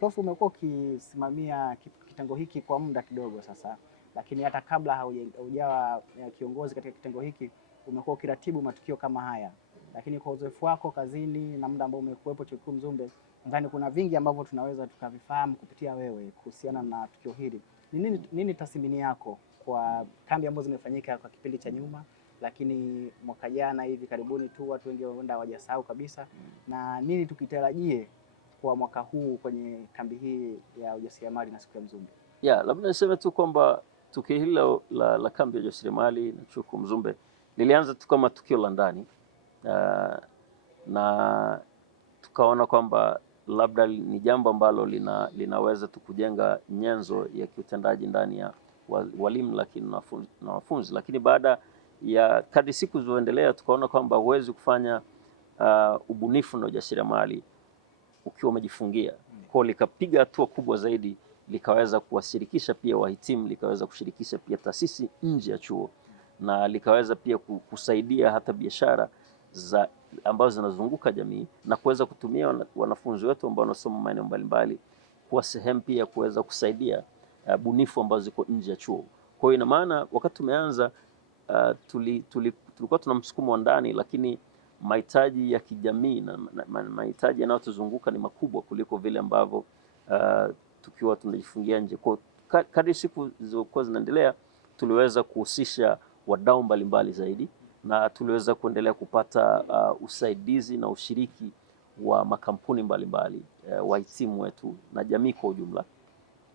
Prof, umekuwa ukisimamia kitengo hiki kwa muda kidogo sasa, lakini hata kabla haujawa kiongozi katika kitengo hiki umekuwa ukiratibu matukio kama haya, lakini kwa uzoefu wako kazini na muda ambao umekuwepo Chuo Kikuu Mzumbe, nadhani kuna vingi ambavyo tunaweza tukavifahamu kupitia wewe kuhusiana na tukio hili. Nini tathmini yako kwa kambi ambazo zimefanyika kwa kipindi cha nyuma, lakini mwaka jana hivi karibuni tu watu wengi huenda hawajasahau kabisa, na nini tukitarajie kwa mwaka huu kwenye kambi hii ya ujasiriamali na siku ya Mzumbe? Labda niseme tu kwamba tukio hili la kambi ya ujasiriamali na Chuo Kikuu Mzumbe lilianza tu kama tukio la ndani, na tukaona kwamba labda ni jambo ambalo linaweza tu kujenga nyenzo ya kiutendaji ndani ya walimu lakini na wanafunzi. Lakini baada ya kadri siku zilizoendelea tukaona kwamba huwezi kufanya ubunifu na ujasiriamali ukiwa umejifungia. Kwa likapiga hatua kubwa zaidi, likaweza kuwashirikisha pia wahitimu, likaweza kushirikisha pia taasisi nje ya chuo, na likaweza pia kusaidia hata biashara ambazo zinazunguka jamii, na kuweza kutumia wanafunzi wetu ambao wanasoma maeneo mbalimbali kwa sehemu pia kuweza kusaidia bunifu ambazo ziko nje ya chuo. Kwa hiyo ina maana wakati tumeanza tulikuwa tuna msukumo wa ndani, lakini mahitaji ya kijamii na mahitaji yanayotuzunguka ni makubwa kuliko vile ambavyo tukiwa tunajifungia nje. Kwa kadri siku zilizokuwa zinaendelea, tuliweza kuhusisha wadau mbalimbali zaidi, na tuliweza kuendelea kupata usaidizi na ushiriki wa makampuni mbalimbali, wahitimu wetu na jamii kwa ujumla.